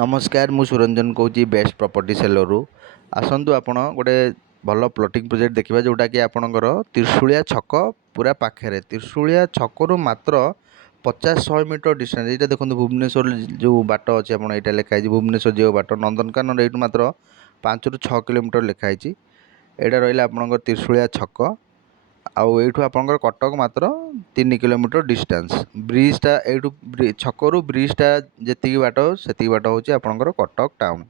नमस्कार मु Suranjan कौच best property seller आसतु आपण गोटे भल प्लॉटिंग प्रोजेक्ट देखा जोटा कि आपणकर त्रिशूलिया छक पूरा पाखे त्रिशूलिया छकु मात्र 50-100 मीटर डिस्टेंस ये देखो भुवनेश्वर जो बाट अच्छे आप यहाँ लिखाई भुवनेश्वर जो बाट नंदनकानन ये मात्र 5-6 किलोमीटर लिखाई यहाँ रहा आपंकर त्रिशूलिया छक आउठू आपंकर कटक मात्र 3 किलोमीटर डिस्टेंस ब्रिजटा यू छकरू ब्रिजटा जी बाट से बाट हूँ आपंकर कटक टाउन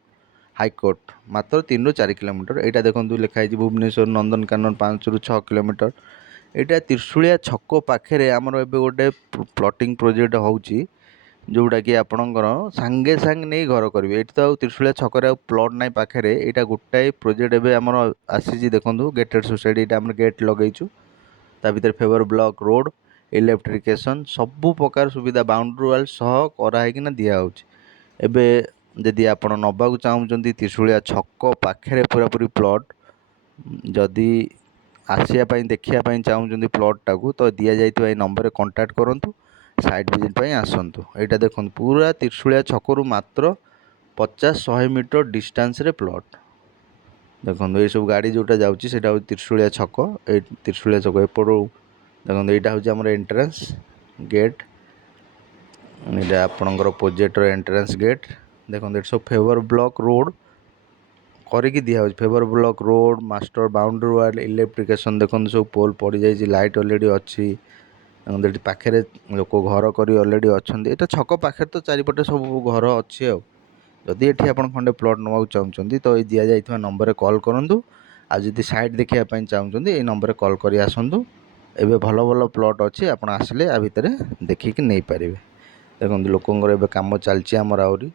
हाईकोर्ट मात्र 3-4 किलोमीटर यहाँ देखो लिखाई भुवनेश्वर नंदनकानन 5-6 किलोमीटर यहाँ त्रिशूलिया छक पाखे आमर ए गोटे प्लॉटिंग प्रोजेक्ट होची जोटा कि आपणकर सांगे सांगे नहीं घर करेंगे ये तो त्रिशूलिया छक प्लॉट ना पाखे यहाँ गोटाए प्रोजेक्ट एवं आमर आसी देखूँ गेटेड सोसाइटी यहाँ आम गेट लगेचु ता भर फेवर ब्लॉक रोड इलेक्ट्रिकेशन सबू प्रकार सुविधा बाउंड्री वाल सह कराइना दिखाऊँच एवं जदि आप नवाक चाहते त्रिशूलिया छक पाखे पूरापूरी प्लॉट जदि आसापी देखापी चाहते प्लॉट टाक तो दि जाए नंबर कांटेक्ट करूँ साइट विजिट आसतु यहाँ देखो पूरा त्रिशूलिया छकू मात्र 50-100 मीटर डिस्टेंस रे प्लॉट देखो ये सब गाड़ी जोटा जाऊँगी सेटा त्रिशूलिया छक त्रिशूलिया छक एपटू देखो यहाँ हूँ आम एंट्रेंस गेट यहाँ आपणकर प्रोजेक्टर एंट्रेंस गेट देखो ये सब फेवर ब्लॉक रोड करके दिया favour block road master boundary wall electrification देखो सब पोल पड़ जाए लाइट ऑलरेडी अच्छी पाखे लोक घर कर ऑलरेडी अच्छा यहाँ छक पाखे तो चारिपटे सब घर अच्छी जदि ये आप खंडे प्लॉट नवा चाहते तो ये दि जाइए नंबर कॉल करूँ आदि साइट देखापी चाहते ये नंबर कॉल कर आसतु एवं भल भल प्लॉट अच्छी आप आसिले आ भितर देखिकी नहीं पारे देखो लोकंर ए कम चलती आमर आहरी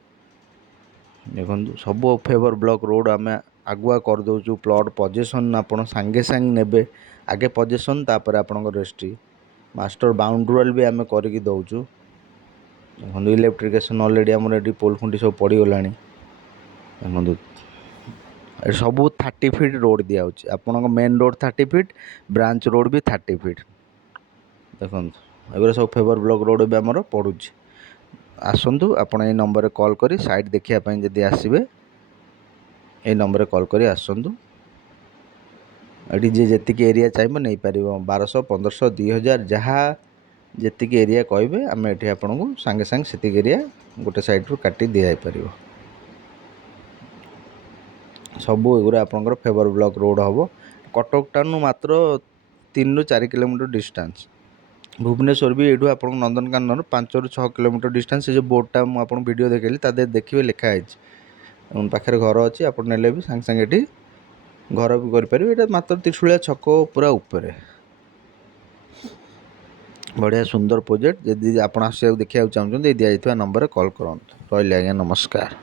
देखो सब फेवर ब्लॉक रोड आम आगुआ करदे प्लॉट पजेसन आप सांगे सांगे नेबे आगे पजेसन तापर आपणकर रेस्ट्री मास्टर बाउंड्री वाल भी आम करके दौचु देखो इलेक्ट्रिकेशन ऑलरेडी आमर ये पोल खुंटी सब पड़गला देखो सबू 30 फीट रोड दिया आपण main road 30 feet branch road भी 30 फीट देखो एगुरा सब फेवर ब्लॉक रोड भी आमर पड़ू आसतु आपण ये नंबर कॉल करी साइट देखापी जदि आसबे ये नंबर कॉल करी आसतु ये जी एरिया चाहिए नहीं पार 1200 1500 2000 जहाँ जी एरिया कहे आम ये आपन को सांगे सांगे से एरिया गोटे साइड रू काटी दि जापर सबू एगुरा आपंकर फेवर ब्लॉक रोड हम कटक टाउन मात्र 3-4 किलोमीटर डिस्टेंस भुवनेश्वर भी ये आप नंदनकानन 5-6 किलोमीटर डिस्टेंस जो बोर्डटा मुझे वीडियो देखी देखिए लिखाई पाखे घर अच्छी आप ने भी सांगे सांगे ये घर भी करें ये मात्र त्रिशूलिया छक पूरा ऊपर बढ़िया सुंदर प्रोजेक्ट जदि आप देखा चाहते दि जाइए नंबर कॉल करूँ रही आज्ञा नमस्कार।